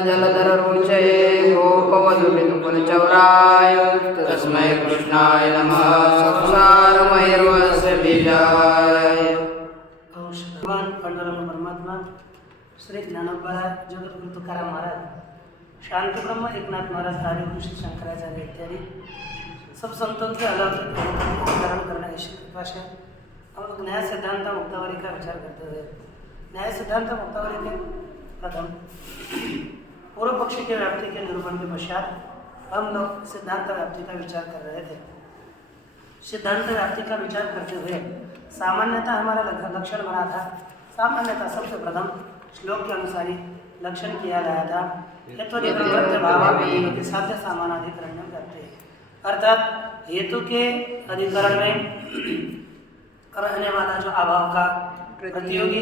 जलधर रुचये गोपवधूपितुकुलचौराय तस्मै कृष्णाय नमः संसारमयर्वस्य बीजाय। भगवान पांडुरंग परमात्मा श्री ज्ञानोबा जगद्गुरु तुकाराम महाराज, शांति ब्रह्म एकनाथ महाराज, आर्य ऋषि शंकराचार्य इत्यादि सब संतों के अलग धारण करने की कृपा से हम लोग न्याय सिद्धांत मुक्तावली का विचार करते हुए न्याय सिद्धांत मुक्तावली के प्रथम पूर्व पक्षी के व्याप्ति के निरूपण के पश्चात हम लोग सिद्धांत व्याप्ति का विचार कर रहे थे। सिद्धांत व्याप्ति का विचार करते हुए सामान्यतः हमारा लक्षण बना था। सामान्यतः सबसे प्रथम श्लोक के अनुसार ही लक्षण किया गया था। हेतु साध्य सामानाधिकरण करते हैं, अर्थात हेतु के अधिकरण में रहने वाला जो अभाव का प्रतियोगी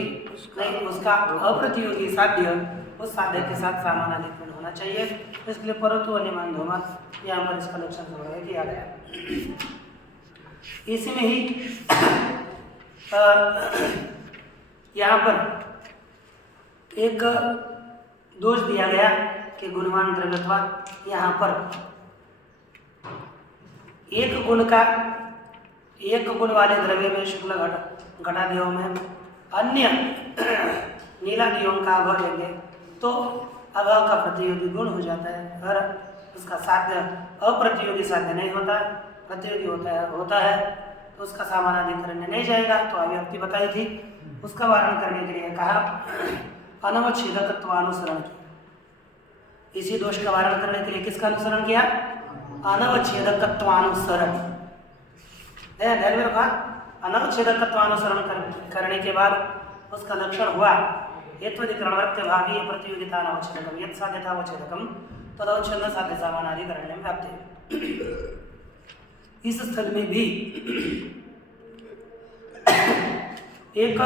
नहीं, उसका अप्रतियोगी साध्य उस साध्य के साथ सामानाधिकरण होना चाहिए। इसके लिए परंतु अन्यमान धोमा यहाँ पर इसका लक्षण संग्रह किया गया। इसी में ही यहाँ पर एक दोष दिया गया कि गुणवान द्रव्यत्वा। यहाँ पर एक गुण वाले द्रव्य में शुक्ल घटादियों में अन्य नीलादियों का अभाव लेंगे तो अभाव का प्रतियोगी गुण हो जाता है और उसका साध्य अप्रतियोगी साध्य नहीं होता, प्रतियोगी होता है तो उसका सामानाधिकरण नहीं जाएगा। तो अभिव्यक्ति बताई थी, उसका वारण करने के लिए कहा अनवच्छेदकत्वानुसरण किया। इसी दोष का वारण करने के लिए किसका अनुसरण किया? अनवच्छेदकत्वानुसरण। ध्यान में रखा, अनवच्छेदकत्वानुसरण करने के बाद उसका लक्षण हुआ हेत्वधिकरण प्रत्यभावी प्रतियोगिता अनवच्छेदकम यत् साध्यतावच्छेदकम तदवच्छेदन साध्य सामानाधिकरण्यम प्राप्ते। इस स्थल में भी एक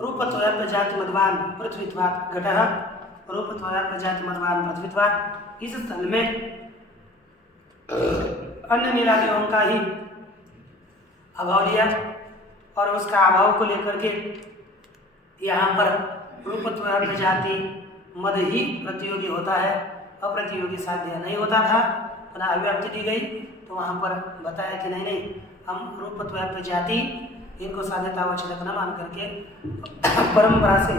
रूपत्वजाति मदवान पृथ्वीत्वात् घटः रूपत्वजाति मदवान पृथ्वीत्वात्। इस स्थल में अन्य नीलादियों का ही अभाव लिया और उसका अभाव को लेकर के यहाँ पर रूपत्वजाति मद ही प्रतियोगी होता है, अप्रतियोगी साध्य नहीं होता था। पुनः अभिव्यक्ति दी गई तो वहाँ पर बताया कि नहीं हम रूपत्वजाति इनको साध्यतावच्छेदक न मान करके परंपरा से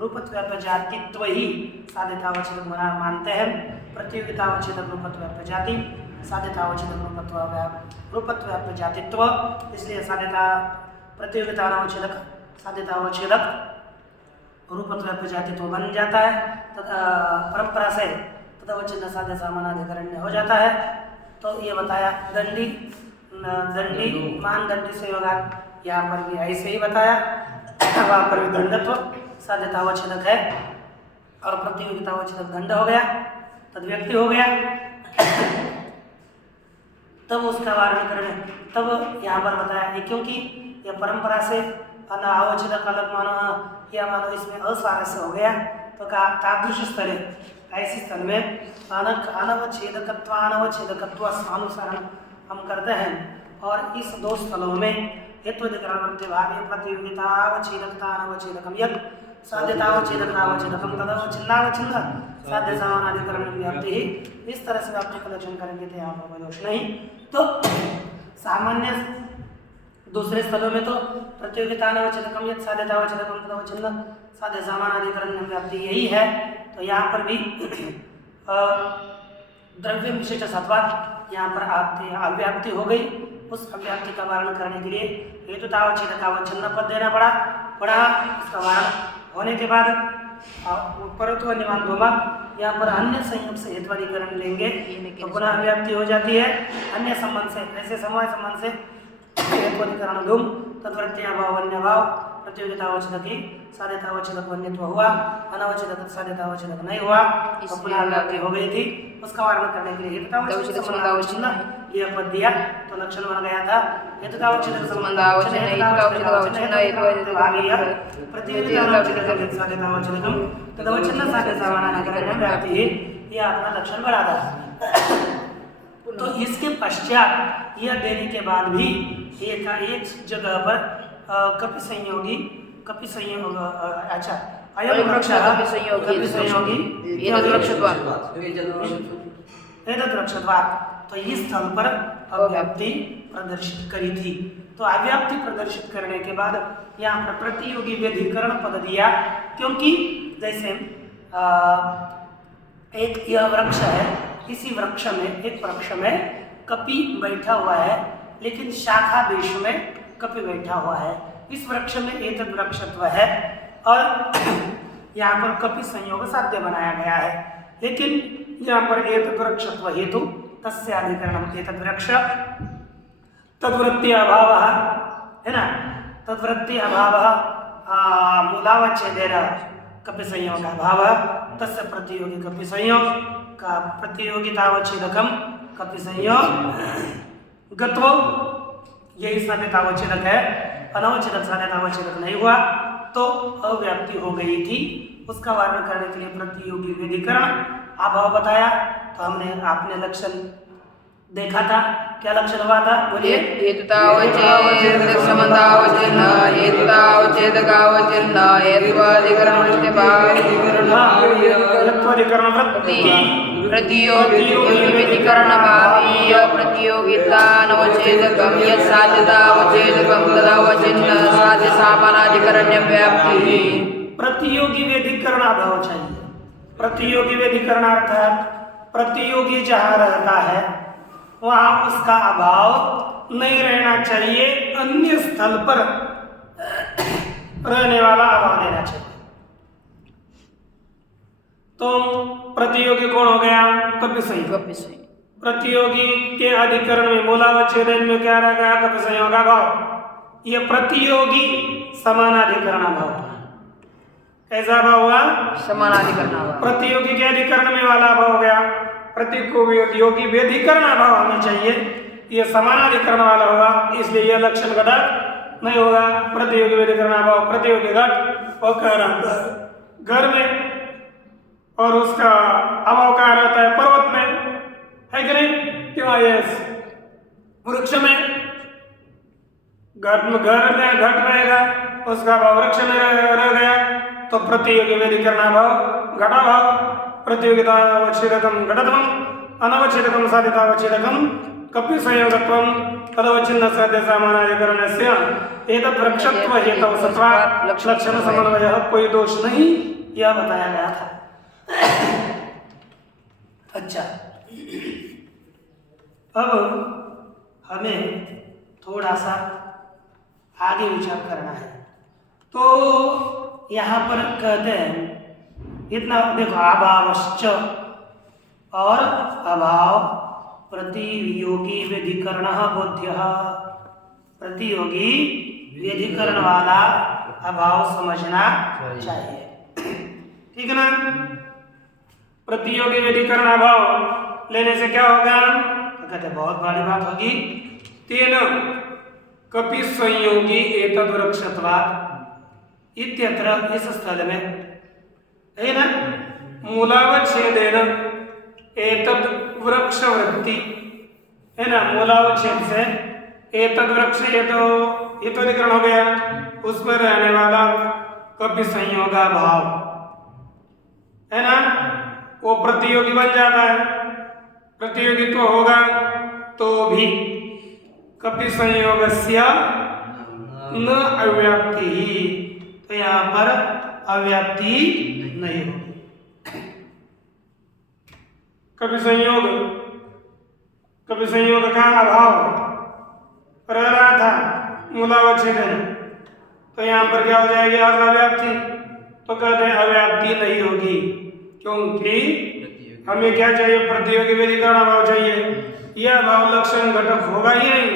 रूपत्वजातित्व ही साध्यतावच्छेदक मानते हैं। प्रतियोगितावच्छेदक रूपत्वजाति साध्यतावच्छेदक रूपत्वजातित्व, इसलिए साध्यता प्रतियोगितावच्छेदक साध्यतावच्छेदक रूपत्वजातित्व बन जाता है। परंपरा से तदवच्छेदन साध्य सामानाधिकरण हो जाता है। तो ये बताया दंडी मान दंडी से होगा, यहाँ पर भी ऐसे ही बताया। वहाँ पर भी दंडत्व साध्यतावच्छेदक है और प्रतियोगितावच्छेदक दंड हो गया, तद्व्यक्ति हो गया। तब उसका वारण करने तब यहाँ पर बताया है क्योंकि यह परंपरा से अनावच्छेदक अलग मानो या मानो इसमें असारस्य हो गया। तो कहा तादृश स्थल ऐसी स्थल में अनवच्छेदकत्व अनुसारण हम करते हैं। और इस दो स्थलों में हेत्वधिकरण प्रतिभावी प्रतियोगितावच्छेदकता अनवच्छेदकम यत् साध्यतावच्छेदकतावच्छेदकम तदवच्छिन्नावच्छिन्न साध्य सामानाधिकरण व्याप्ति ही। इस तरह से व्याप्ति का लक्षण करेंगे तो यहाँ पर कोई दोष नहीं। तो सामान्य दूसरे स्थलों में तो प्रतियोगिता अनवच्छेदकम यत् साध्यतावच्छेदकम तदवच्छिन्न साध्य सामानाधिकरण व्याप्ति यही है। तो यहाँ पर भी द्रव्य विशिष्ट सत्वात् यहाँ पर अव्याप्ति हो गई। उस अव्याप्ति का वारण करने के लिए हेतुतावच्छेदकावच्छिन्न पद देना पड़ा। इसका वारण होने के बाद परंतु अन्यमान धोमा यहाँ पर अन्य संयोग से हेत्वाधिकरण लेंगे तो पुनः अव्याप्ति हो जाती है। अन्य संबंध से ऐसे समवाय संबंध से हेत्वाधिकरण धूम तद्वृत्तियाभाव अन्यभाव प्रतियोगितावच्छेदक ही साध्यतावच्छेदक वन्यत्व हुआ, अनवच्छेदक साध्यतावच्छेदक नहीं हुआ तो पुनः अव्याप्ति हो गई थी। उसका वारण करने के लिए हेतुतावच्छेदक यह पद दिया तो लक्षण बन गया था हेतुतावच्छेदक प्रतियोगितावच्छेदकम तदवच्छिन्न साध्य सामानाधिकरण व्याप्ति ही, यह अपना लक्षण बना था। तो इसके पश्चात यह देने के बाद भी एक जगह पर कपि संयोग अयं वृक्षः कपिसंयोगी एतद्वृक्षत्वात्। तो इस स्थल पर अव्याप्ति प्रदर्शित करी थी। तो अव्याप्ति प्रदर्शित करने के बाद यहाँ पर प्रतियोगी व्यधिकरण पद दिया, क्योंकि जैसे एक यह वृक्ष है, इसी वृक्ष में एक वृक्ष में कपि बैठा हुआ है, लेकिन शाखा देश में कपि बैठा हुआ है। इस वृक्ष में एतद् वृक्षत्व है और यहाँ पर कपि संयोग साध्य बनाया गया है, लेकिन यहाँ पर एतद् वृक्षत्व हेतु तस्य अधिकरणम एतद् वृक्ष तद्वृत्ति अभाव है ना, तद्वृत्ति अभाव मूलावच्छेदेन कपि संयोग अभाव तस्य प्रतियोगी कपि संयोग का प्रतियोगितावच्छेदकम कपि संयोग गत्वो, यही साध्यतावच्छेदक है। अनवच्छेदक साध्यतावच्छेदक नहीं हुआ तो अव्याप्ति हो गई थी। उसका वर्णन करने के लिए प्रतियोगी व्यधिकरण अभाव बताया। तो हमने आपने लक्षण देखा था, क्या लक्षण हुआ था बोलिए? प्रतियोगी व्यधिकरण अभाव चाहिए। प्रतियोगी व्यधिकरण अर्थात प्रतियोगी जहाँ रहता है वहाँ उसका अभाव नहीं रहना चाहिए, अन्य स्थल पर रहने वाला अभाव देना चाहिए। तो प्रतियोगी कौन हो गया? कपि संयोग। प्रतियोगी के अधिकरण में मूलावच्छेदन में क्या रह गया? कपि संयोग अभाव। ये प्रतियोगी समानाधिकरण अभाव। कैसा अभाव हुआ? समानाधिकरण अभाव। प्रतियोगी के अधिकरण में वाला अभाव हो गया। प्रतियोगी व्यधिकरण अभाव होना चाहिए, ये समानाधिकरण वाला होगा, इसलिए यह लक्षण घटक नहीं होगा। प्रतियोगी व्यधिकरण अभाव प्रतियोगी घट और कह रहता है घर में, और उसका अभाव कहाँ रहता है? पर्वत में, है कि नहीं? क्यों? यस, वृक्ष में घर में घट रहेगा, उसका अभाव वृक्ष में रह गया, तो प्रतियोगी व्यधिकरण अभाव घटाभाव। प्रतियोगितावच्छेदकम घटत्वम अनवच्छेदकम साध्यतावच्छेदकम कपि संयोगत्वम तदवच्छिन्न साध्य सामानाधिकरणस्य एतद् वृक्षत्व हेतौ सत्वात् लक्षण समन्वयः, कोई दोष नहीं, यह बताया गया था। अच्छा, अब हमें थोड़ा सा आगे विचार करना है। तो यहाँ पर कहते हैं इतना देखो, अभावश्च और अभाव प्रतियोगी व्यधिकरणः बोध्यः। प्रतियोगी व्यधिकरण वाला अभाव समझना चाहिए, ठीक है ना? प्रतियोगी व्यधिकरण अभाव लेने से क्या होगा? तो कहते बहुत बड़ी बात होगी। तेन कपि संयोगी एतद् वृक्षत्वात् इत्यत्र, इस स्थल में है ना, मूलावच्छेदेन एतद् वृक्ष वृत्ति है ना, मूलावच्छेद से एतद् वृक्ष, ये तो अधिकरण हो गया, उसमें रहने वाला कपि संयोगा भाव है ना, वो प्रतियोगी बन जाता है। प्रतियोगित्व होगा तो भी कपि संयोगस्य न अव्याप्ति, तो यहाँ पर अव्याप्ति नहीं होगी। कपि संयोग का अभाव रह रहा था मूलावच्छेदन, तो यहाँ पर क्या हो जाएगी? अव्याप्ति। तो कहते हैं अव्याप्ति नहीं होगी, क्योंकि हमें क्या चाहिए? प्रतियोगी व्यधिकरण अभाव चाहिए। यह अभाव लक्षण घटक होगा ही नहीं,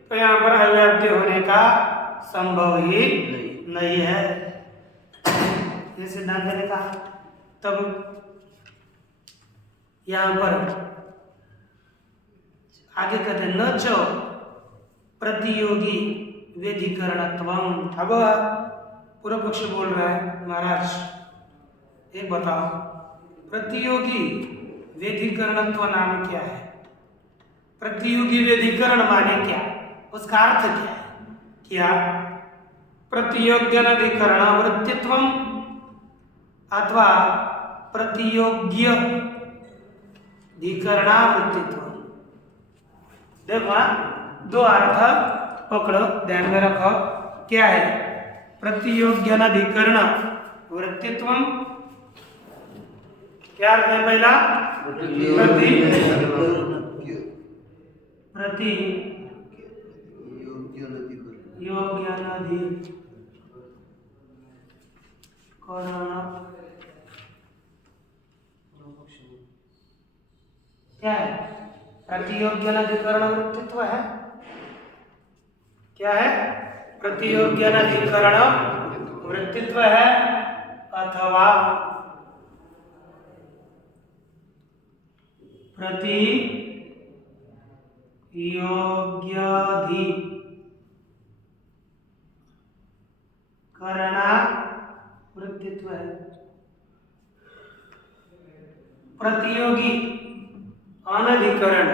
तो यहाँ पर अव्याप्ति होने का संभव ही नहीं है। ये सिद्धांत ने कहा। तब यहाँ पर आगे कहते न च प्रतियोगी व्यधिकरणत्वम। अब पूर्व पक्ष बोल रहा है, महाराज एक बताओ, प्रतियोगी व्यधिकरणत्व नाम क्या है? प्रतियोगी व्यधिकरण माने क्या? उसका अर्थ क्या है? क्या प्रतियोग्यनधिकरण वृत्तित्वम अथवा प्रतियोग्य अधिकरणावृत्तित्व। देखो हाँ, दो अर्थ पकड़ो, ध्यान में रखो। क्या है? प्रतियोग्यनाधिकरण वृत्तित्व। क्या अर्थ है? पहला क्या है? प्रतियोग्यनाधिकरण वृत्तित्व है। क्या है? प्रतियोग्यनाधिकरण वृत्तित्व है अथवा प्रतियोग्याधिकरण वृत्तित्व है। प्रतियोगी अनधिकरण,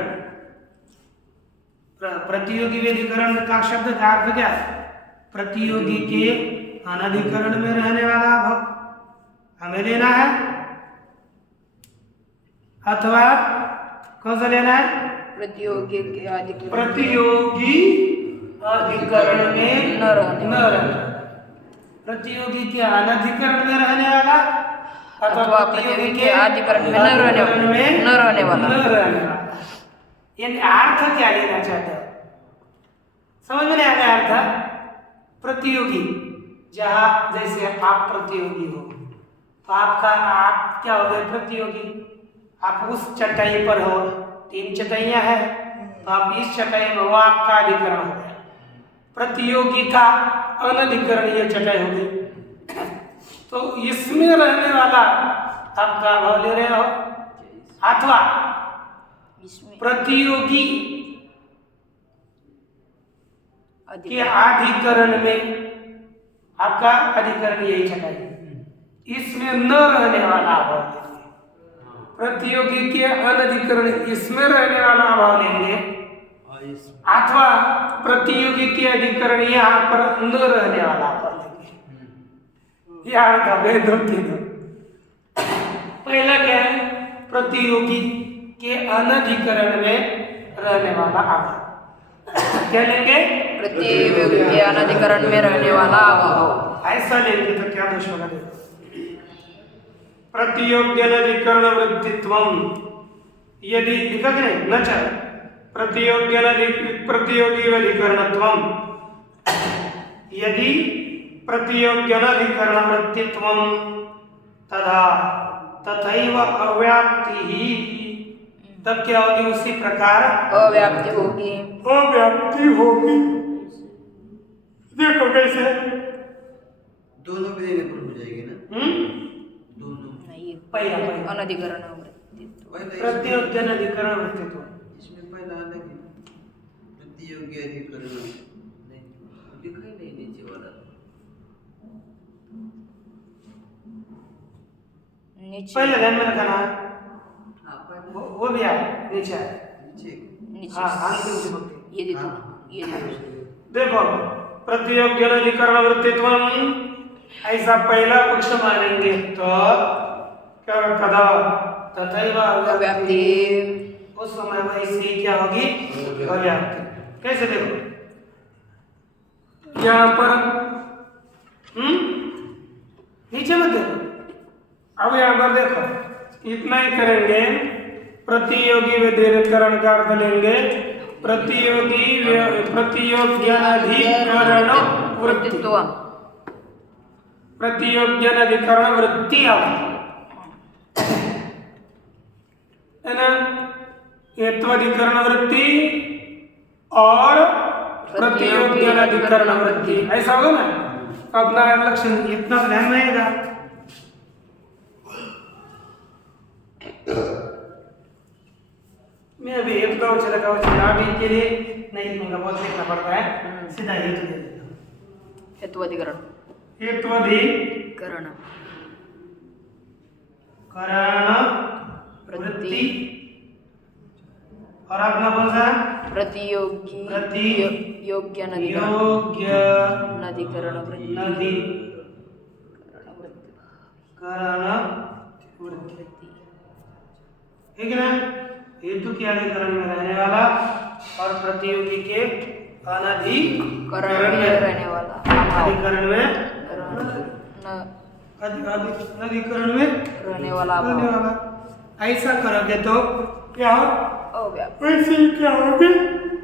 प्रतियोगी व्यधिकरण का शब्द का अर्थ क्या है? प्रतियोगी के अनधिकरण में रहने वाला भाव हमें लेना है, अथवा कौन सा लेना है? प्रतियोगी अधिकरण में न रहने, प्रतियोगी के अनधिकरण में रहने वाला अथवा प्रतियोगी के अधिकरण में न रहने वाला। यानी अर्थ क्या लेना चाहते हो? समझ में नहीं आता अर्थ? प्रतियोगी, जहाँ जैसे आप प्रतियोगी हो तो आपका आप क्या हो गए? प्रतियोगी। आप उस चटाई पर हो, 3 चटाइयाँ हैं तो आप इस चटाई में हो, आपका अधिकरण हो गया। प्रतियोगी का अनधिकरण ये चटाई हो गई, तो इसमें रहने वाला आपका भाव ले रहे हो, अथवा प्रतियोगी के अधिकरण में आपका अधिकरण यही चटाई, इसमें न रहने वाला भाव लेंगे। प्रतियोगी के अनधिकरण इसमें रहने वाला भाव लेंगे, अथवा प्रतियोगी के अधिकरण यहाँ पर न रहने वाला भाव लेंगे। यार का भेद तीन। पहला क्या है? प्रतियोगी के अनधिकरण में रहने वाला अभाव। क्या लेंगे? प्रतियोगी के अनधिकरण में रहने वाला अभाव। ऐसा लेंगे तो क्या दोष होगा? देखो, प्रतियोग्यनाधिकरण वृत्तित्वम यदि लिखा करें न चाहे प्रतियोगी अधिकरणत्वम यदि प्रतियोग्यनाधिकरण वृत्तित्वम तथा तथैव अव्याप्ति ही, तब क्या होगी? उसी प्रकार अव्याप्ति होगी। अव्याप्ति होगी। देखो कैसे दोनों भी देने पर हो जाएगी ना? दोनों नहीं, पहला अनधिकरण प्रतियोग्यनाधिकरण वृत्तित्व, इसमें पहला अलग है। प्रतियोगी अधिकरण नहीं दिखा ही नहीं नीचे वाला, नीचे पहले ध्यान में रखना। वो भी है नीचे है, नीचे हाँ अंतिम विभक्ति ये देखो, ये देखो प्रतियोग्यनाधिकरण वृत्तित्वम ऐसा पहला पक्ष मानेंगे तो क्या होगा? तथैव अव्याप्ति, उस समय वैसी क्या होगी? अव्याप्ति। कैसे? देखो यहाँ पर नीचे मत देखो, अब यहाँ पर देखो, इतना ही करेंगे। प्रतियोगी व्यधिकरण का अर्थ लेंगे प्रतियोग्यनाधिकरण वृत्तित्व, प्रतियोग्यनाधिकरण वृत्ति है ना? हेत्वाधिकरण वृत्ति और प्रतियोग्यनाधिकरण वृत्ति, ऐसा होगा ना? अपना लक्षण इतना ध्यान रहेगा। मैं अभी एक का अभी के लिए नहीं लिखूंगा, बहुत लिखना पड़ता है, सीधा हेतु दे देता हूँ। हेत्वाधिकरण, हेत्वाधिकरण वृत्ति और अपना कौन सा? प्रतियोग्यनाधिकरण वृत्ति। ठीक है ना। हेतु के अधिकरण में रहने वाला और प्रतियोगी के अनधिकरण में रहने वाला, अधिकरण में अधिकरण में रहने वाला रहने वाला। ऐसा करोगे तो क्या अव्याप्ति, वैसे ही क्या होगी,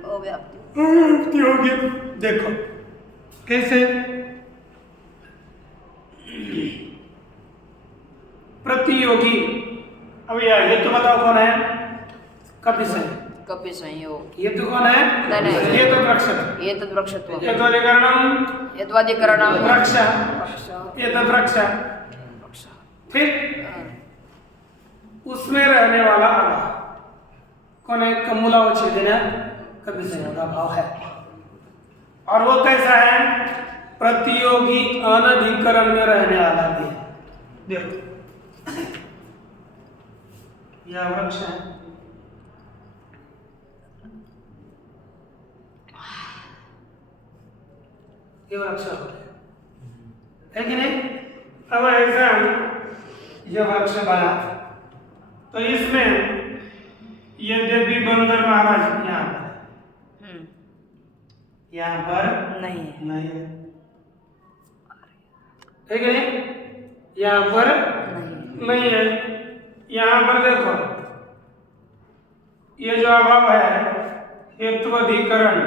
अव्याप्ति, अव्याप्ति होगी। देखो कैसे, प्रतियोगी, अब ये तो बताओ कौन है, कपि संयोग, कपि संयोग, ये तो कौन है, नहीं। ये तो वृक्षत्व, ये तद वृक्षत्व, ये तो अधिकरणम यद्वादिकरणम वृक्ष, वृक्ष, ये तो वृक्ष, वृक्ष, ठीक। उसमें रहने वाला अभाव कौन है, कमूलावच्छेदन कपि संयोग का भाव है। और वो कैसा है, प्रतियोगी अनधिकरण में रहने वाला भी है। देखो यह वृक्ष है, ये वृक्ष है कि नहीं। अब ऐसा यह वृक्ष बना तो इसमें यद्यपि बंदर महाराज यहाँ पर नहीं है, ठीक है नहीं, यहाँ पर नहीं है। यहाँ पर देखो ये जो अभाव है हेत्वाधिकरण,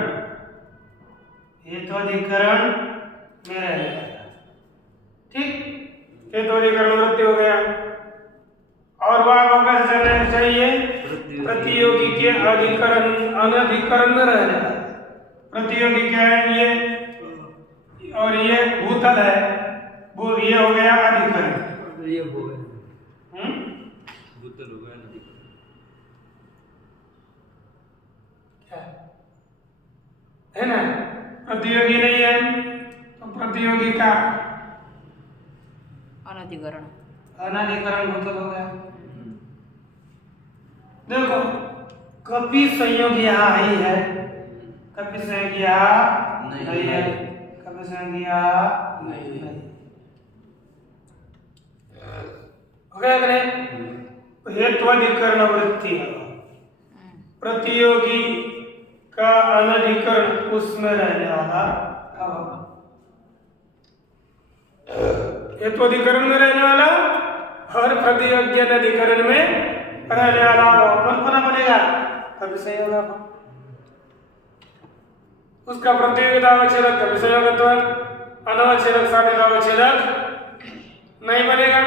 हेत्वाधिकरण में रहेगा, ठीक। हेत्वाधिकरण वृत्ति हो गया। और वह अभाव कैसे रहना चाहिए, प्रतियोगी के अधिकरण अनधिकरण में रहने वाला। प्रतियोगी क्या है, ये और ये भूतल है, वो ये हो गया अधिकरण, ये हो गया भूतल हो गया नदी क्या है ना। प्रतियोगी नहीं है तो प्रतियोगी का अनधिकरण, अनधिकरण भूतल हो गया। देखो कपि संयोग यहाँ ही है, कपि संयोग यहाँ नहीं है, कपि संयोग यहाँ नहीं है, हो गया कि नहीं। हेत्वाधिकरण वृत्ति है, प्रतियोगी का अनधिकरण उसमें रहने वाला अभाव, हेत्वाधिकरण में रहने वाला और प्रतियोगी अनधिकरण में रहने वाला अभाव कौन कौन बनेगा, कपि संयोग अभाव। उसका प्रतियोगिता अवच्छेदक कपि संयोगत्व, अनवच्छेदक सापेक्ष अवच्छेदक नहीं बनेगा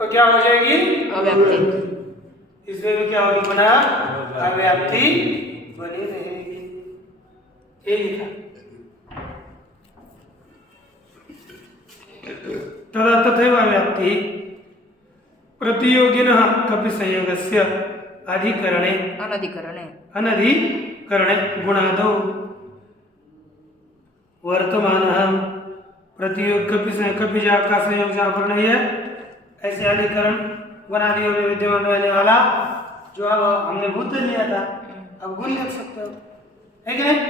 तो क्या हो जाएगी, अव्याप्ति। इसमें भी क्या होगी, बना अव्याप्ति बनी रहेगी। ये लिखा तदा तथैव अव्याप्ति प्रतियोगिनः कपि संयोगस्य अधिकरणे अनधिकरणे अनधिकरणे गुणादौ वर्तमानः प्रतियोग कपि का संयोग जहाँ पर नहीं है, ऐसे अधिकरण गुणादियों में विद्यमान रहने वाला जो अब हमने भूत लिया था, अब गुण लिख सकते हो, है कि नहीं।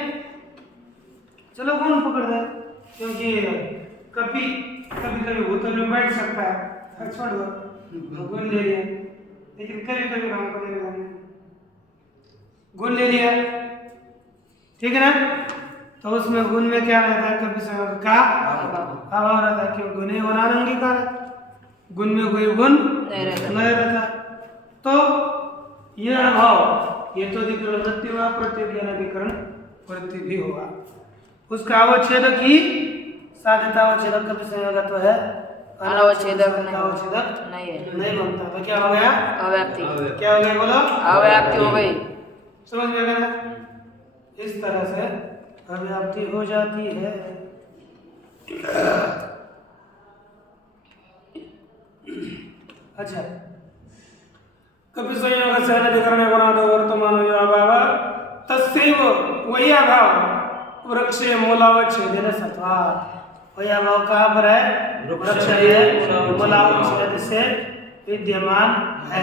चलो गुण पकड़ दे, क्योंकि कभी कभी भूतल में बैठ सकता है, छोड़ दो तो गुण ले लिया। लेकिन कभी कभी हमको नहीं लगाना, गुण ले लिया, ठीक है ना। तो उसमें गुण में क्या रहता है, कभी संयोग का अभाव रहता है, क्यों गुण गुणानंगीकार है, गुण में कोई गुण नहीं रहता। तो यह अभाव ये तो अधिकरण वृत्ति हुआ, प्रतियोगी अनधिकरण वृत्ति भी होगा। उसका अवच्छेदक ही साध्यता अवच्छेदक कपि संयोगत्व है, अनवच्छेदक नहीं बनता। तो क्या हो गया, अव्याप्ति। क्या हो गया बोलो, अव्याप्ति हो गई। समझ में गया ना। इस तरह से अव्याप्ति हो जाती है। अच्छा, कपि संयोग से अनधिकरण गुणादौ वर्तमान अभाव तस्यैव वही अभाव वृक्षे मूलावच्छेदेन सत्वात्। वही अभाव कहाँ पर है, वृक्ष है, मूलावच्छेद से विद्यमान है।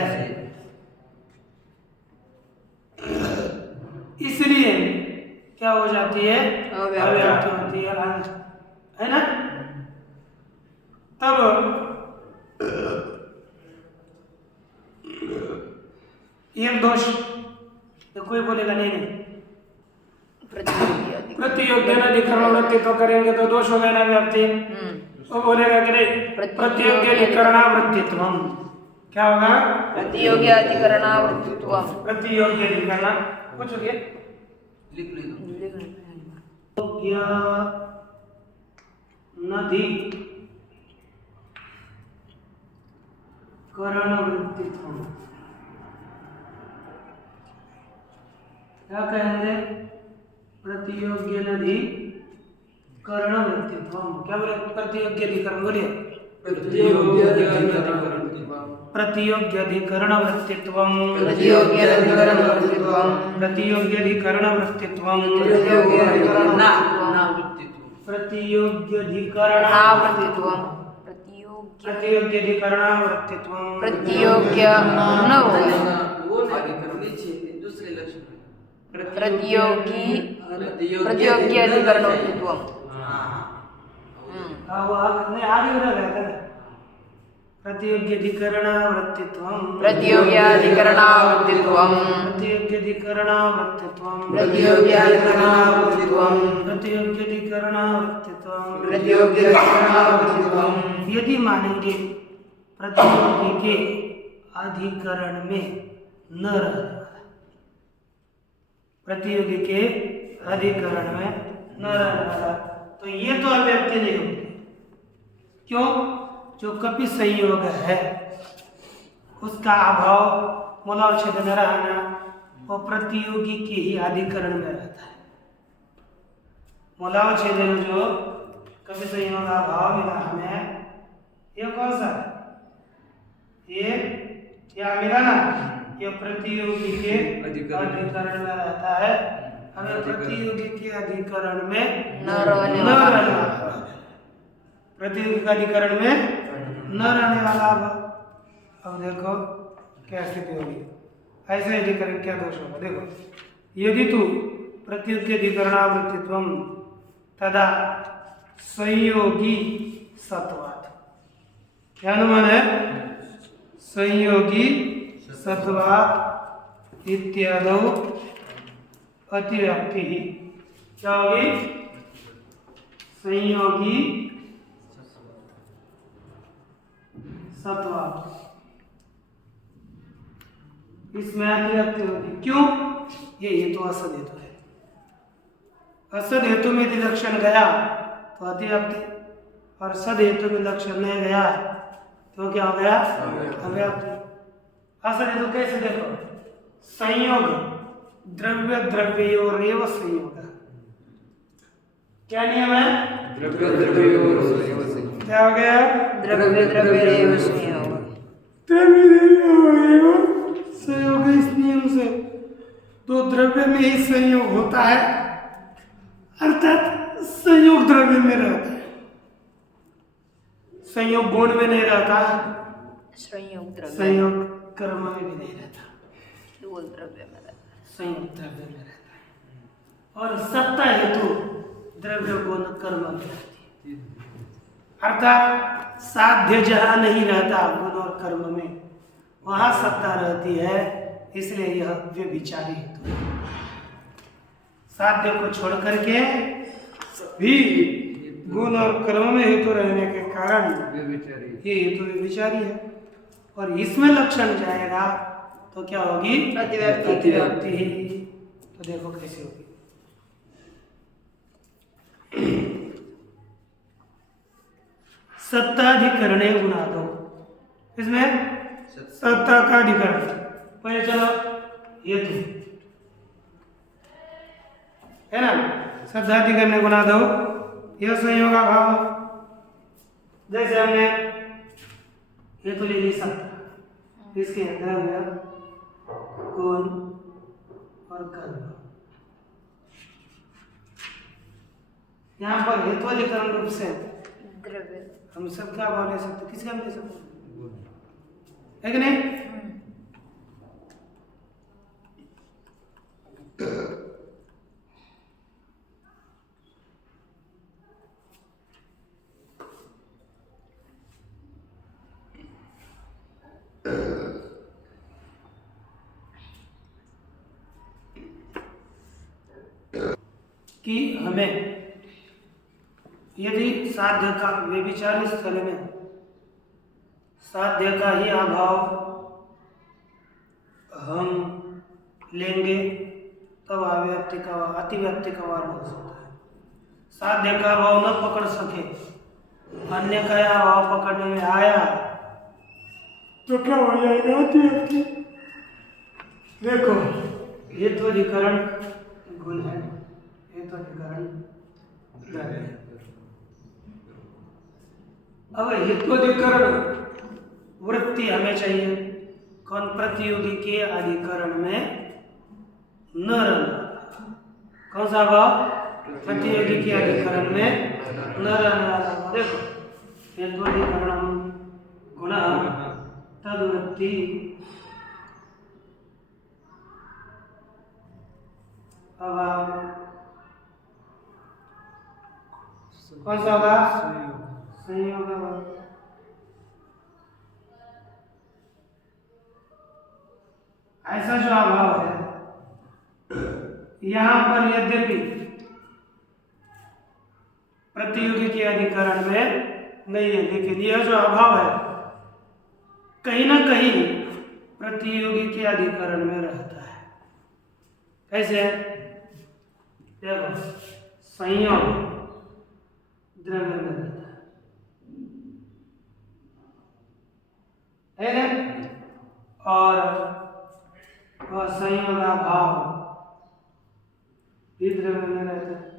इसलिए क्या हो जाती है, अव्याप्ति होती है ना। तब एक दोष तो कोई बोलेगा नहीं नहीं प्रतियोगी अधिकरण प्रतियोगी अधिकरण वृत्तित्व करेंगे तो दोष हो गया ना व्याप्ति। वो बोलेगा कि नहीं प्रतियोगी अधिकरणावृत्तित्व क्या होगा प्रतियोगी अधिकरणावृत्तित्वम प्रतियोगी अधिकरण कुछ हो गया लिख ली तो योग्य नदी करणवृत्तित्व क्या कहेंगे प्रतियोग्य नदी करणवृत्तित्व क्या बोले प्रतियोग्य अधिकरण बोलिए प्रतियोग्य अधिकरण वृत्तित्वम प्रतियोगी अधिकरणवृत्तित्वम प्रतियोग्य अधिकरण वृत्तित्वम प्रतियोगी अधिकरणवृत्तित्वम ना वृत्तित्व प्रतियोग्य अधिकरण नावृत्तित्वम प्रतियोग्य अधिकरण वृत्तित्वम प्रतियोग्य न होगा वो अधिकरण नीचे दूसरे लक्षण प्रतियोगी प्रतियोगी अधिकरणवृत्तित्वम वो नहीं आगे उधर रहता है प्रतियोग्य अधिकरण वृत्तित्वम प्रतियोगी अधिकरणावृत्तित्वम प्रतियोग्य अधिकरण वृत्तित्वम प्रतियोगी अधिकरणावृत्तित्वम प्रतियोग्य अधिकरण वृत्तित्वम प्रतियोगी अधिकरणावृत्तित्वम यदि मानेंगे प्रतियोगी के अधिकरण में न रहने वाला प्रतियोगी के अधिकरण में न रहने वाला तो ये तो अव्यक्ति नहीं होती क्यों जो कपि संयोग है उसका अभाव मूलावच्छेद न रहना वो प्रतियोगी के ही अधिकरण में रहता है मूलावच्छेद में जो कपि संयोग का अभाव मिला हमें ये कौन सा है ये क्या मिला ना ये प्रतियोगी के अधिकरण में रहता है हमें प्रतियोगी के अधिकरण में न रहने न वाला रहने वाला प्रतियोगी के अधिकरण में न रहने वाला अब देखो क्या स्थिति होगी ऐसे यदि करें क्या दोष होगा देखो यदि तू प्रतियोगी अधिकरणावृत्तित्वम तदा संयोगी सत्वात् क्या अनुमान है संयोगी सत्वात् इत्यादौ अतिव्याप्ति ही क्या होगी संयोगी सत्वा इसमें अतिव्याप्ति होगी क्यों ये हेतु असद हेतु है असद हेतु में यदि लक्षण गया तो अतिव्याप्ति और सद हेतु में लक्षण नहीं गया तो क्या हो गया अव्याप्ति असद हेतु कैसे देखो संयोग द्रव्य द्रव्योरेव संयोग क्या नियम है द्रव्य द्रव्योरेव क्या हो गया द्रव्य द्रव्यरेव संयोग संयोग इस नियम से तो द्रव्य में ही संयोग होता है अर्थात संयोग द्रव्य में रहता है संयोग गुण में नहीं रहता संयोग द्रव्य संयोग कर्म में भी नहीं रहता केवल द्रव्य में रहता है संयोग द्रव्य में रहता है और सत्ता हेतु द्रव्य गुण कर्म में रहती है अर्थात साध्य जहाँ नहीं रहता गुण और कर्म में वहाँ सत्ता रहती है इसलिए यह व्यभिचारी हेतु है साध्य को छोड़ करके भी गुण और कर्म में हेतु रहने के कारण ये हेतु व्यभिचारी है और इसमें लक्षण जाएगा तो क्या होगी अतिव्याप्ति। अतिव्याप्ति ही तो देखो कैसे होगी सत्ताधिकरणे गुणा दो इसमें सत्ता का अधिकरण पहले चलो हेतु है ना सत्ताधिकरणे गुणा दो यह संयोग का भाव जैसे हमने हेतु ले ली सत्ता इसके अंदर गया गुण और कर्म यहाँ पर हेतु अधिकरण रूप से द्रव्य हम सबका भाव ले सकते किसका भी ले सकते है कि नहीं कि हमें यदि साध्य का व्यभिचारी स्थल में साध्य का ही अभाव हम लेंगे तब अव्याप्ति का अतिव्याप्ति का वारण हो सकता है। साध्य का अभाव न पकड़ सके, अन्य का अभाव पकड़ने में आया तो क्या हो जाएगा? अतिव्याप्ति। देखो हेत्वाधिकरण गुण है, हेत्वाधिकरण द्रव्य है। अब हेत्वाधिकरण वृत्ति हमें चाहिए, कौन? प्रतियोगी के अधिकरण में न रहना। कौन सा भाव? प्रतियोगी के अधिकरण में न रहना। देखो हेत्वाधिकरण गुण तद्वृत्ति अभाव। कौन सा होगा? संयोग अभाव। ऐसा जो अभाव है यहाँ पर यद्यपि प्रतियोगी के अधिकरण में नहीं है, लेकिन यह जो अभाव है कहीं ना कहीं प्रतियोगी के अधिकरण में रहता है। कैसे? देखो संयोग द्रव्य में रहता है ना, और वह संयोग अभाव भी द्रव्य में रहता है।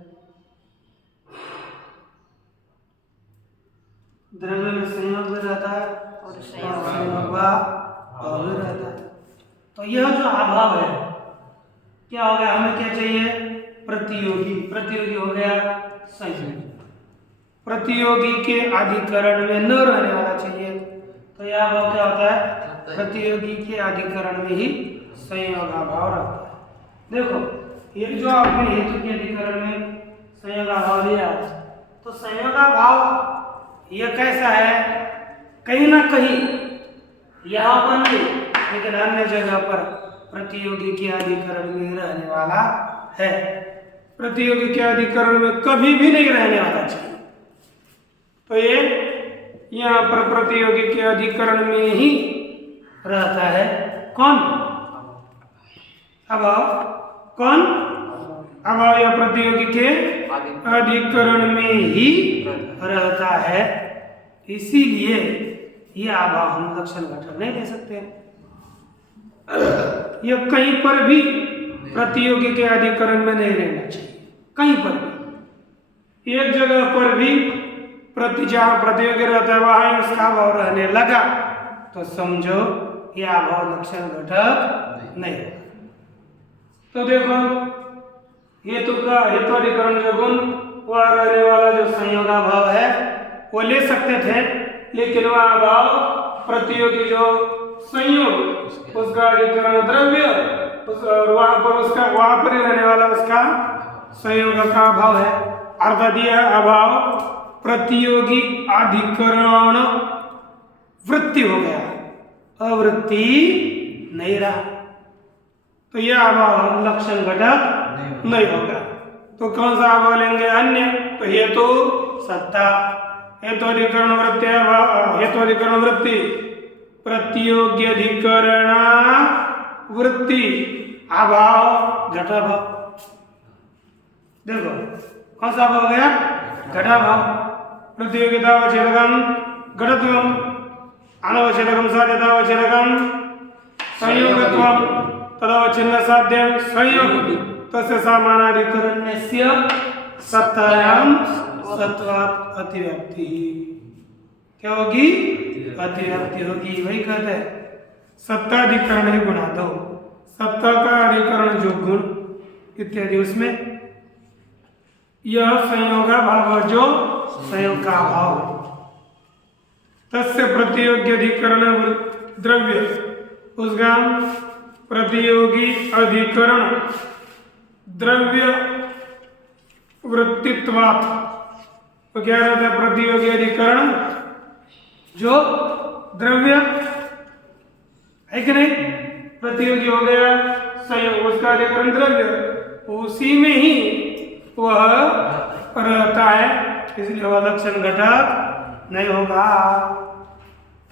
द्रव्य में संयोग भी रहता है और संयोग अभाव भी रहता है। तो यह जो अभाव है क्या हो गया? हमें क्या चाहिए? प्रतियोगी। प्रतियोगी हो गया संयोग। प्रतियोगी के अधिकरण में न रहने वाला चाहिए, तो यह अभाव क्या होता है? प्रतियोगी के अधिकरण में ही संयोग अभाव रहता है। देखो ये जो आपने हेतु के अधिकरण में संयोग अभाव लिया, तो संयोग अभाव यह कैसा है? कहीं ना कहीं यहाँ पर नहीं, लेकिन अन्य जगह पर प्रतियोगी के अधिकरण में रहने वाला है। प्रतियोगी के अधिकरण में कभी भी नहीं रहने वाला चाहिए, तो ये यहाँ पर प्रतियोगी के अधिकरण में ही रहता है। कौन? अभाव। कौन? अभाव या प्रतियोगी के अधिकरण में ही रहता है। इसीलिए यह अभाव हम लक्षण घटक नहीं दे सकते। यह कहीं पर भी प्रतियोगी के अधिकरण में नहीं रहना चाहिए, कहीं पर भी। एक जगह पर भी जहाँ प्रतियोगी रहता है वहां उसका अभाव रहने लगा तो समझो यह अभाव लक्षण घटक नहीं होगा। तो देखो हेतु का हेत्वाधिकरण जो गुण वह रहने वाला जो संयोगाभाव है वो ले सकते थे, लेकिन वह अभाव प्रतियोगी जो संयोग उसका अधिकरण द्रव्य वहां पर ही रहने वाला उसका संयोग का अभाव है। अर्थात यह अभाव प्रतियोगी अधिकरण वृत्ति हो गया, अवृत्ति नहीं रहा, तो यह अभाव लक्षण घटक नहीं होगा। तो कौन सा अभाव लेंगे? अन्य। तो हेतु सत्ता, हेतुअधिकरण वृत्ति अभाव, हेतुअधिकरण वृत्ति प्रतियोगी अधिकरण वृत्ति अभाव घटाभाव। देखो कौन सा अभाव हो गया? घटाभाव। प्रतियोगितावच्छेदकम घटत्वम, अनवच्छेदकम साध्यतावच्छेदकम संयोगत्वम, तदवच्छिन्न साध्यम संयोग, तस्य समानाधिकरण्यस्य सत्तायाम सत्वात् अतिव्याप्ति। क्या होगी? अतिव्याप्ति होगी। वही कहते हैं सत्ताधिकरण है गुणा दो, सत्ता का अधिकरण जो गुण इत्यादि, उसमें यह संयोगा भाव जो संयोग का भाव, तस्य प्रतियोगी अधिकरण द्रव्य, उसका प्रतियोगी अधिकरण द्रव्य वृत्तित्वात्। तो क्या रहता है? प्रतियोगी अधिकरण जो द्रव्य है कि नहीं, प्रतियोगी हो गया संयोग, उसका अधिकरण द्रव्य, उसी में ही वह रहता है, इसलिए वह लक्षण घटक नहीं होगा।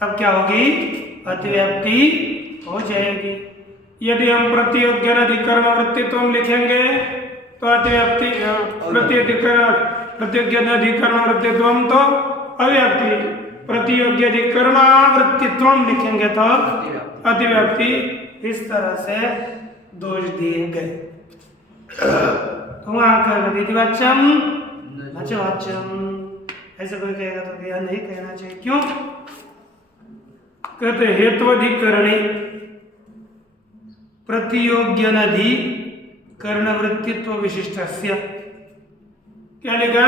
तब क्या होगी? अतिव्याप्ति हो जाएगी। यदि हम प्रतियोग्य अधिकरण वृत्तित्व लिखेंगे तो अतिव्याप्ति प्रतियोग्य अधिकरण वृत्तित्व तो अव्याप्ति, प्रतियोग्य अधिकरण वृत्तित्व लिखेंगे तो अतिव्याप्ति। इस तरह से दोष दिए गए। तो वहां का विधिवाच्यम नचवाच्यम, ऐसे कोई कहेगा तो यह नहीं कहना चाहिए। क्यों? कहते हेत्वधिकरणे प्रतियोग्यनधिकरण वृत्तित्व विशिष्टस्य। क्या लिखा?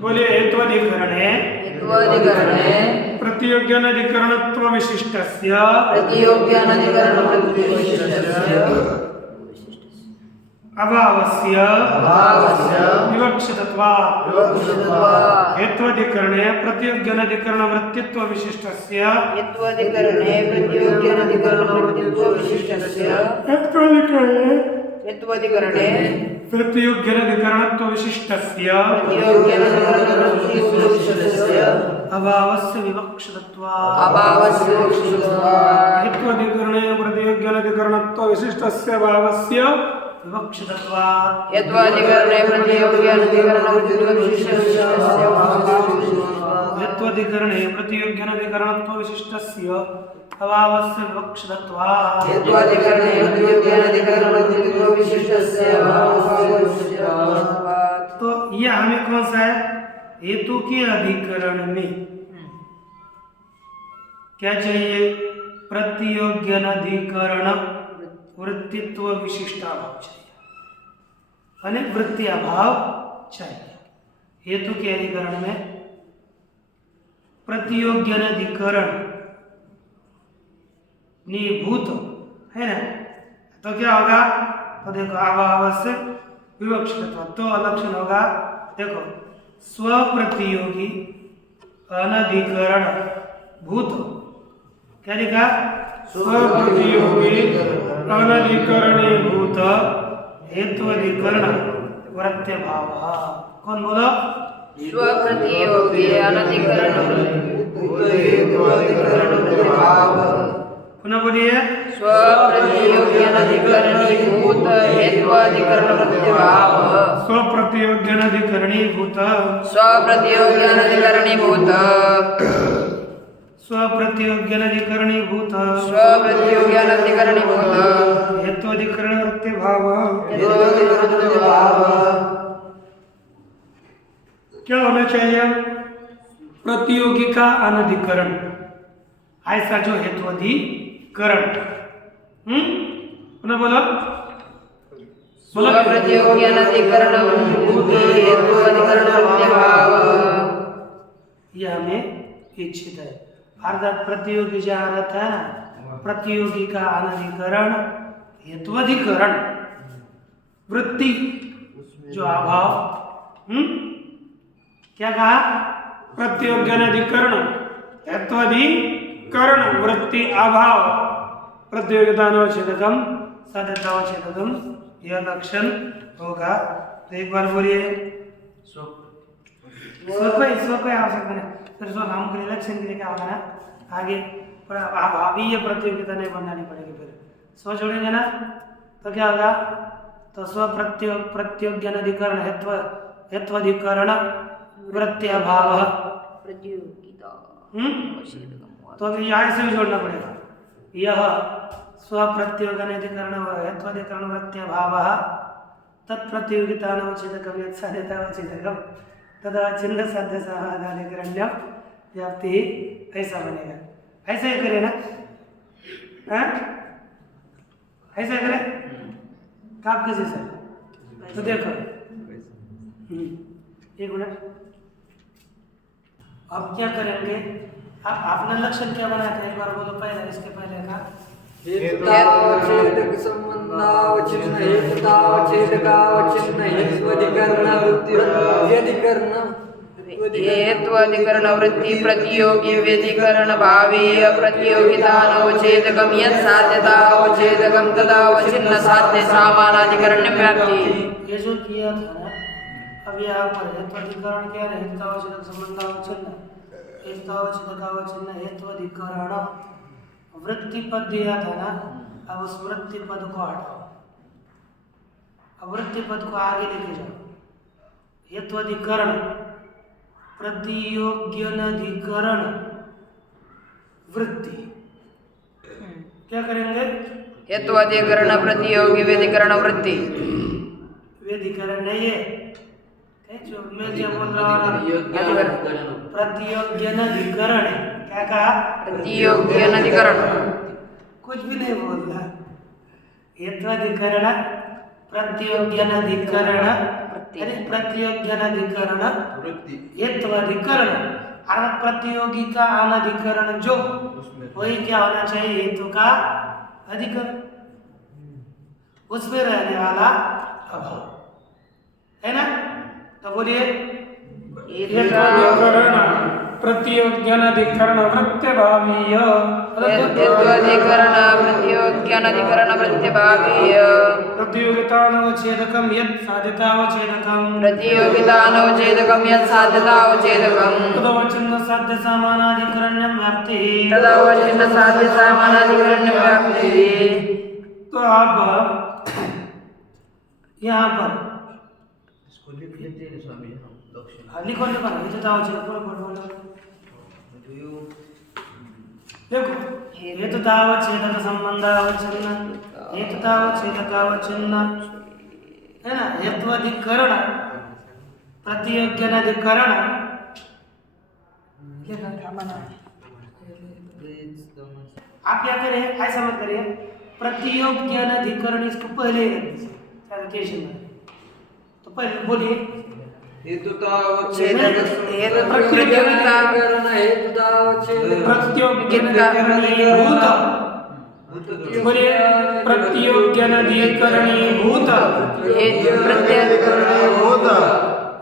बोले हेत्वधिकरणे प्रतियोग्यनधिकरणत्व विशिष्टस्य अभावस्य विवक्षितत्वात् हेत्वधिकरणे प्रतियोग्यनधिकरण वृत्तित्व विशिष्टस्य प्रतियोग्यनधिकरणत्व विशिष्टस्य अभावस्य विवक्षितत्वात् हेत्वधिकरणे प्रतियोग्यनधिकरणत्व विशिष्टस्य अभावस्य विवक्षितत्वात् हेत्वधिकरणे प्रतियोग्यनधिकरणत्व विशिष्टस्य अभावस्य विवक्षितत्वात्। तो यह हमें कौन सा है? हेतु के अधिकरण में क्या चाहिए? प्रतियोग्यनधिकरण वृत्तित्व विशिष्ट अभाव चाहिए, यानी वृत्ति अभाव चाहिए। हेतु के अधिकरण में प्रतियोग्यनधिकरण निभूत है ना, तो क्या होगा? तो देखो अभाव से विवक्षितत्व, तो लक्षण होगा देखो स्वप्रतियोगी अनधिकरण भूत। क्या लिखा? स्वप्रतियोगी अनधिकरणीभूत हेत्वधिकरण वृत्त्यभाव। कौन बोलो? स्वप्रतियोगी अनधिकरण पुनः बोलिए। स्वप्रतियोगी अनधिकरणीभूत हेत्वाधिकरण वृत्त्यभाव। स्वप्रतियोगी अनधिकरणीभूत स्वप्रतियोगी अनधिकरणीभूत स्वप्रतियोगी अनधिकरणीभूत स्वप्रतियोगी अनधिकरणीभूत हेत्वाधिकरण वृत्त्यभाव। क्या होना चाहिए? प्रतियोगी का अनधिकरण, ऐसा जो हेत्वाधिकरण। पुनः बोलो। स्वप्रतियोगी अनधिकरणीभूत हेत्वाधिकरण वृत्त्यभाव। यह हमें इच्छित है। अर्थात प्रतियोगी जहाँ रहता है ना, प्रतियोगी का अनधिकरण हेत्वाधिकरण वृत्ति जो अभाव। क्या कहा? प्रतियोगी अनधिकरण हेत्वाधिकरण वृत्ति अभाव प्रतियोगितानवच्छेदकम साध्यतावच्छेदकम, यह लक्षण होगा। तो एक बार बोलिए। स्व कोई आवश्यकता नहीं, फिर स्व नाम के लिए लक्षण के लिए क्या होगा ना आगे अभावी ये प्रतियोगिता नहीं बनानी पड़ेगी। फिर स्व जोड़ेंगे ना तो क्या होगा? तो स्व प्रतियोग्यनधिकरण हेत्वाधिकरण वृत्ति अभाव प्रतियोगिता। तो अभी यहाँ से भी जोड़ना पड़ेगा। यह स्वप्रतियोगनधिकरण हेत्वाधिकरण वृत्ति अभाव तत्प्रतियोगितानवच्छेदकम यत्साध्यतावच्छेदकम तदा छिन्न साध्य समाधानिकरण्य व्याप्ति। ऐसा बनेगा। ऐसा ही करें ना? ऐसा करें काप के जैसा। तो देखो एक मिनट, अब क्या करेंगे? आप अपना लक्षण क्या बनाया था? एक बार बोलो पहले, इसके पहले का हेतुतावच्छेदक संबंधावच्छिन्न हेतुतावच्छेदकावच्छिन्न हेत्वाधिकरण वृत्ति प्रतियोगी व्यधिकरण भावी अप्रतियोगितानवच्छेदकम यत् साध्यतावच्छेदकम तदावच्छिन्न साध्य सामानाधिकरण्य व्याप्ति। ये जो किया था ना अब यहाँ पर हेत्वाधिकरण क्या है? हेत्वावचन संबंधावचन, हेत्वावचन हेत्वाधिकरण। वृत्ति पद दिया था ना, अब उस वृत्ति पद को हटाओ, अब वृत्ति पद को आगे लेके जाओ। हेत्वाधिकरण, प्रतियोग्यनधिकरण, वृत्ति। क्या करेंगे? हेत्वाधिकरण प्रतियोगी व्यधिकरण वृत्ति। व्यधिकरण नहीं है, जो मैं क्या बोल रहा हूँ? प्रतियोग्यनधिकरण। क्या कहा? प्रतियोग्यनधिकरण। कुछ भी नहीं बोल रहा। हेत्वाधिकरण, प्रतियोग्यनधिकरण, अरे प्रतियोग्यनधिकरण, हेत्वाधिकरण। अर्थात प्रतियोगी का अनधिकरण जो, वही क्या होना चाहिए? हेतु का अधिकरण, उसमें रहने वाला अभाव है ना। तो बोलिए प्रतियोग्यनधिकरण वृत्त्यभावीय। हेत्वाधिकरण प्रतियोग्यनधिकरण वृत्त्यभावीय। प्रतियोगितानवच्छेदकं यत् साध्यतावच्छेदकं, प्रतियोगितानवच्छेदकं यत् साध्यतावच्छेदकं, तदवच्छिन्न साध्य सामानाधिकरण्यं व्याप्तिः, तदवच्छिन्न साध्य सामानाधिकरण्यं व्याप्तिः। तो आप यहाँ पर इसको लिख लेते हैं स्वामी जी हम लक्ष्य। लिखो लिखो, हेतुतावच्छेदक पूरा बोलो। देखो, हेतुतावच्छेदक संबंधावच्छिन्न, हेतुतावच्छेदकावच्छिन्न है ना। हेत्वाधिकरण, प्रतियोग्यनधिकरण, आप क्या करें? ऐसा मत करिए, प्रतियोग्यनधिकरण इसको पहले ही रख दीजिए। तो पहले बोलिए बोलिए प्रतियोग्यनधिकरणीभूत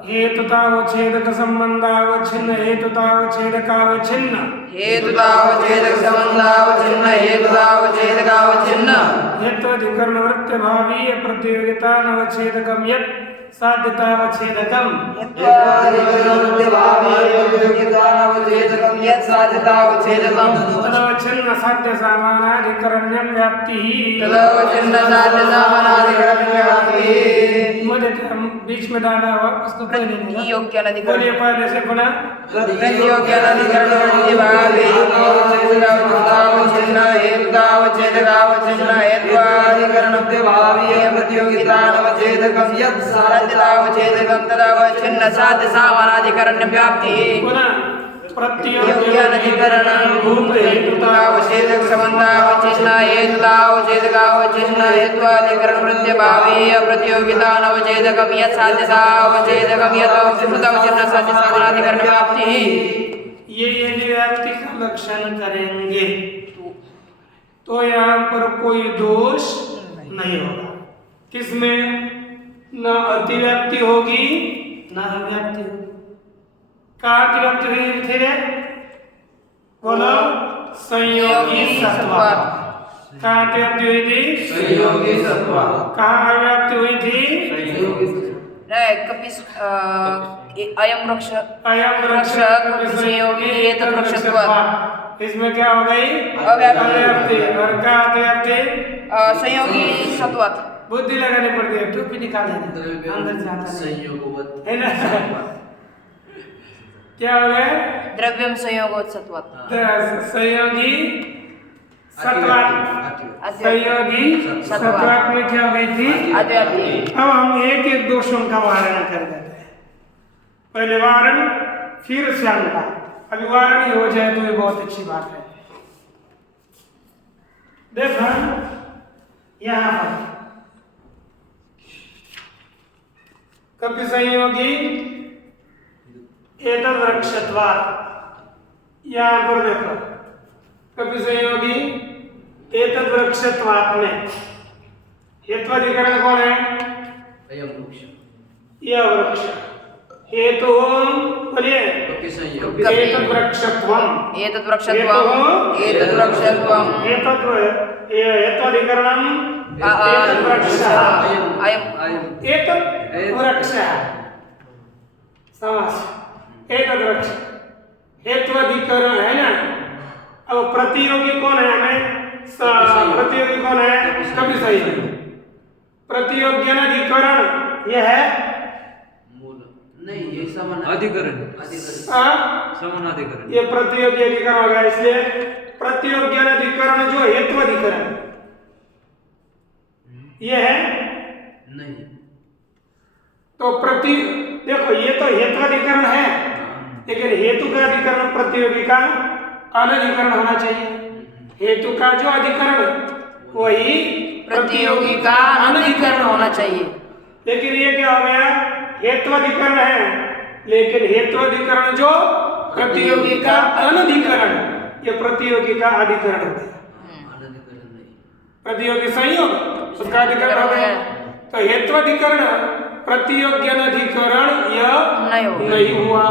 हेतुतावच्छेदक संबंधावच्छिन्न, हेतुतावच्छेदकावच्छिन्न, हेतुतावच्छेदक संबंधावच्छिन्न, हेतुतावच्छेदकावच्छिन्न। हेत्वाधिकरण वृत्त्यभावीय प्रतियोगितानवच्छेदकं यत् साध्यतावच्छेदकं, तदवच्छिन्न साध्य सामानाधिकरण्यं व्याप्तिः, बीच में डाला हुआ उसको पहले बोलिए, पहले से पुनः प्रतियोग्यनधिकरण वृत्त्यभावीय हेतुतावच्छिन्न, हेतुतावच्छेदकावच्छिन्न, हेत्वाधिकरण वृत्त्यभावीय प्रतियोगितानवच्छेदकं यत् साध्यतावच्छेदकं, तदवच्छिन्न साध्य सामानाधिकरण्यं व्याप्तिः। प्रतियोग्यनधिकरण हेतुतावच्छेदक संबंधावच्छिन्न, हेतुतावच्छेदकावच्छिन्न, हेत्वाधिकरण वृत्त्यभावीय प्रतियोगितानवच्छेदकं यत् साध्यतावच्छेदकं, यत् साध्य सामानाधिकरण व्याप्तिः। ये यदि व्याप्ति का लक्षण करेंगे तो यहाँ पर कोई दोष नहीं होगा। किसमें? न अतिव्याप्ति होगी न अव्याप्ति होगी। कहाँ अतिव्याप्ति हुई फिर? बोलो, संयोगी सत्वा। कहाँ अतिव्याप्ति हुई थी? संयोगी सत्वा। कहाँ अव्याप्ति हुई थी? संयोगी अयम वृक्ष कपिसंयोगी एतद्वृक्षत्वात्। इसमें क्या हो गई? अव्याप्ति। और क्या अव्याप्ति? संयोगी सत्वात्। बुद्धि लगानी पड़ती है, टोपी निकाल देना अंदर से आता संयोगवत है ना। क्या हो गया? द्रव्यम संयोगोत् सत्वात्। संयोगी सत्वात्। संयोगी सत्वात् में क्या हो गई थी? अव्याप्ति। अब हम एक एक दोषों का वारण कर देते हैं। पहले वारण फिर शंका। अभी वारण ही हो जाए तो ये बहुत अच्छी बात है। देखो यहाँ पर कपि संयोगी एतद्वृक्षत्वात्। यहाँ पर देखो कपि संयोगी एतद्वृक्षत्वात् में हेत्वाधिकरण कौन है? अयम वृक्ष। यह वृक्ष। हेतु बोलिए एतद्वृक्षत्वम्। एतद्वृक्षत्वम्। हेत्वाधिकरणम् एतद्वृक्षः। अयम् एतद्वृक्षः। समास एतद्रक्ष हेत्वाधिकरण है ना। अब प्रतियोगी कौन है हमें प्रतियोगी कौन है कभी सही है। प्रतियोग्यनाधिकरण यह है मूल नहीं, ये समान अधिकरण ये प्रतियोगी अधिकरण होगा। इसलिए प्रतियोग्यनाधिकरण जो हेत्वाधिकरण ये है नहीं। तो देखो ये तो हेत्वाधिकरण है, लेकिन हेतु का अधिकरण प्रतियोगी का अनधिकरण होना चाहिए। हेतु का जो अधिकरण वही प्रतियोगी का अनधिकरण होना चाहिए। लेकिन ये क्या हो गया, हेत्वाधिकरण है, लेकिन हेत्वाधिकरण जो प्रतियोगी का अनधिकरण, ये प्रतियोगी का अधिकरण होता है। अनधिकरण नहीं, प्रतियोगी संयोग उसका अधिकरण हो गया। तो हेत्वाधिकरण प्रतियोग्यनाधिकरण यह नहीं हुआ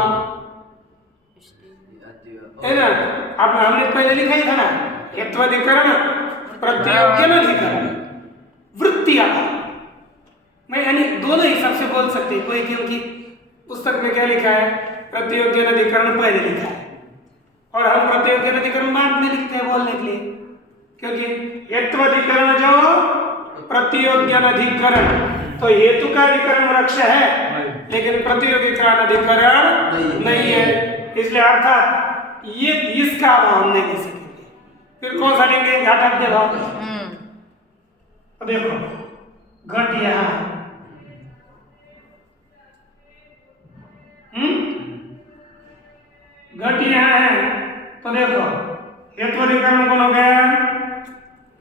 है ना। आपने हमने पहले लिखा ही था ना, हेत्वाधिकरण प्रतियोग्यनाधिकरण वृत्ति आधार। मैं यानी दोनों हिसाब से बोल सकते हैं। कोई क्योंकि पुस्तक में क्या लिखा है, प्रतियोग्यनाधिकरण पहले लिखा है और हम प्रतियोग्यनाधिकरण बाद में लिखते हैं बोलने के लिए, क्योंकि हेत्वाधिकरण जो प्रतियोग्यनाधिकरण तो हेतु का अधिकरण वृक्ष है, लेकिन प्रतियोगी का अधिकरण नहीं है। इसलिए अर्थात ये इसका भाव हम नहीं ले सकेंगे। फिर कौन सा लेंगे, घटक के भाव। तो देखो घट यहाँ घट यहाँ है, तो देखो हेत्वाधिकरण कौन हो गया,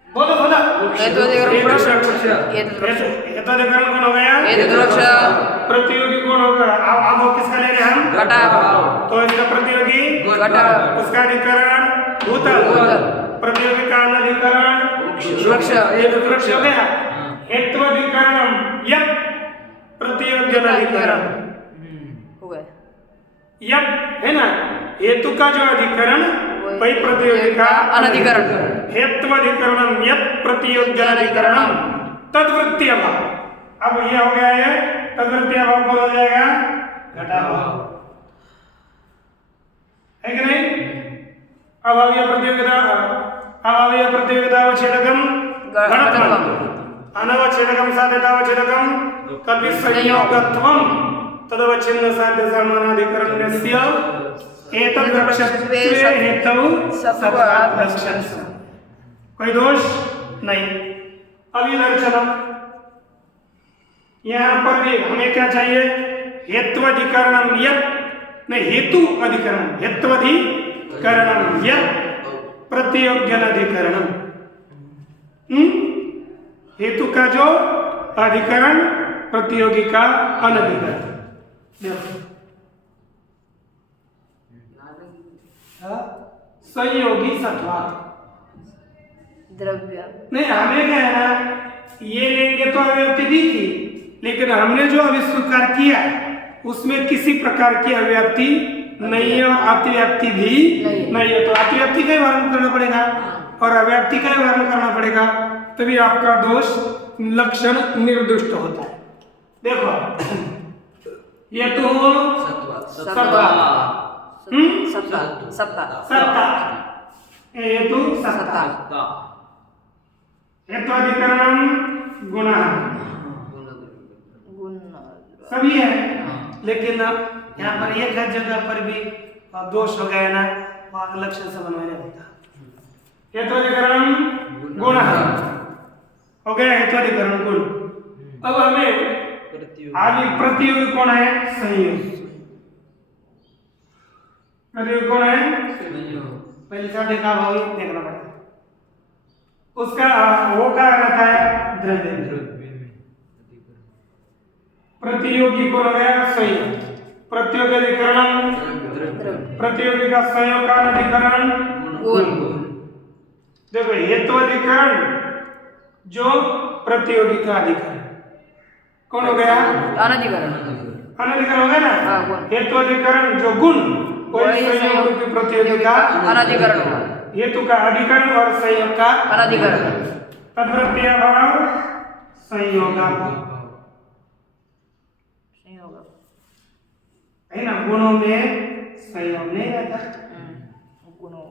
बोलो बोलो। हेत्वाधिकरण कौन हो गया, प्रतियोगी कौन होगा। अब वो किसका ले रहे हैं हम, घटा। तो इसका प्रतियोगी घटा, उसका अधिकरण भूतल, प्रतियोगी का अनधिकरण वृक्ष। ये तो वृक्ष हो गया। हेत्वाधिकरण यप प्रतियोग्यनाधिकरण हो गया, यप है ना। हेतु का जो अधिकरण वही प्रतियोगी का अनधिकरण। हेत्वाधिकरणम यप प्रतियोग्यनाधिकरणम तद्वृत्ति अभाव। अब ये हो गया है तद्वृत्ति अभाव कौन हो जाएगा, घटाभाव है कि नहीं। अभावीय प्रतियोगिता अभावीय प्रतियोगितावच्छेदकम घटत्वम अनवच्छेदकम साध्यतावच्छेदकम तद्विसंयोगत्वम तदवच्छिन्न साध्य समानाधिकरणस्य एतद्रक्षत्वे हेतौ सत्वात् लक्ष्यस्य। कोई दोष नहीं। अब इधर चलो, यहाँ पर भी हमें क्या चाहिए, हेत्वाधिकरणम यत् नहीं हेतु अधिकरण, हेत्वाधिकरणम यत् प्रतियोग्यनाधिकरणम। हेतु का जो अधिकरण प्रतियोगी का अनधिकरण। संयोगी सत्वा द्रव्य नहीं, हमें क्या है ना, ये लेंगे तो अव्यक्ति दी थी, लेकिन हमने जो अभी स्वीकार किया उसमें किसी प्रकार की अव्यक्ति नहीं है और अतिव्याप्ति भी नहीं है। तो अतिव्याप्ति का ही वर्णन करना पड़ेगा और अव्याप्ति का ही वर्णन करना पड़ेगा, तभी आपका दोष लक्षण निर्दुष्ट होता है। देखो ये तो सत्ता हेतु सत्ता हेत्वाधिकरणम गुण सभी है, लेकिन यहाँ पर एक जगह पर भी दोष हो गया ना, वहाँ लक्षण से बनवाने होता। हेत्वाधिकरणम गुण हो गया, हेत्वाधिकरण गुण। अब हमें आगे प्रतियोगी कौन है, संयोग। प्रतियोगी कौन है, पहले का देखा भाव देखना पड़ता है। उसका वो क्या रहता है, द्रव्य। प्रतियोगी कौन हो गया, संयोग। प्रतियोगी अधिकरण प्रतियोगी का संयोग का अधिकरण गुण। देखो हेत्वाधिकरण जो प्रतियोगी का अधिकरण कौन हो गया, अनधिकरण हो गया ना। हेत्वाधिकरण जो गुण वही संयोग रूपी प्रतियोगी का अनधिकरण। हेतु का अधिकरण और संयोग का अनधिकरण। तद्वृत्ति अभाव संयोगाभाव है ना, गुणों में संयोग नहीं रहता।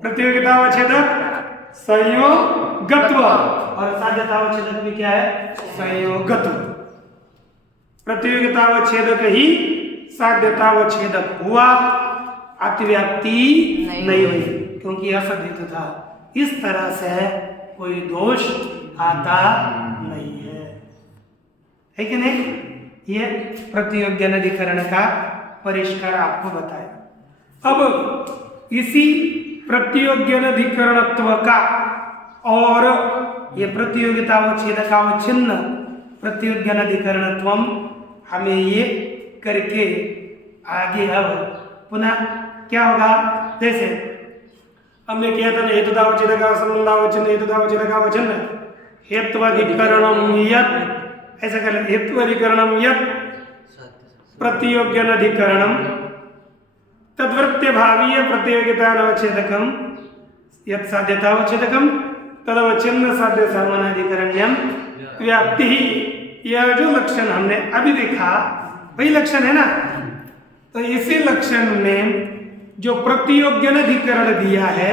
प्रतियोगितावच्छेदक संयोगत्व और साध्यतावच्छेदक भी क्या है, संयोगत्व। प्रतियोगितावच्छेदक ही साध्यतावच्छेदक हुआ, अतिव्याप्ति नहीं हुई क्योंकि असदित था। इस तरह से कोई दोष आता नहीं है कि नहीं। ये प्रतियोग्य अधिकरण का परिष्कार आपको बताया। अब इसी प्रतियोग्य अधिकरणत्व का और ये प्रतियोगितावच्छेदकावच्छिन्न प्रतियोग्य अधिकरणत्व हमें ये करके आगे अब पुनः क्या होगा, जैसे हमने किया था ना, हेतुतावच्छेदकावच्छिन्न हेतुतावच्छेदकावच्छिन्न हेत्वाधिकरणम यत्, ऐसा कर लेते, हेत्वाधिकरणम यत् प्रतियोग्यनधिकरणम तद्वृत्य भावीय प्रतियोगितावच्छेदकम यत् साध्यतावच्छेदकम तदवच्छिन्न साध्य सामानाधिकरण्यम व्याप्ति। यह जो लक्षण हमने अभी देखा वही लक्षण है ना। तो इसी लक्षण में जो प्रतियोग्यनधिकरण दिया है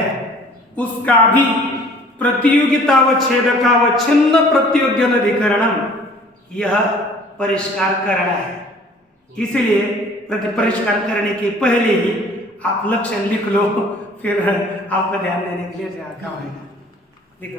उसका भी प्रतियोगितावच्छेदकावच्छिन्न प्रतियोग्यनधिकरणम यह परिष्कार करना है। इसलिए परिष्कार करने के पहले ही आप लक्षण लिख लो, फिर आपको ध्यान देने के लिए काम आएगा। लिखो।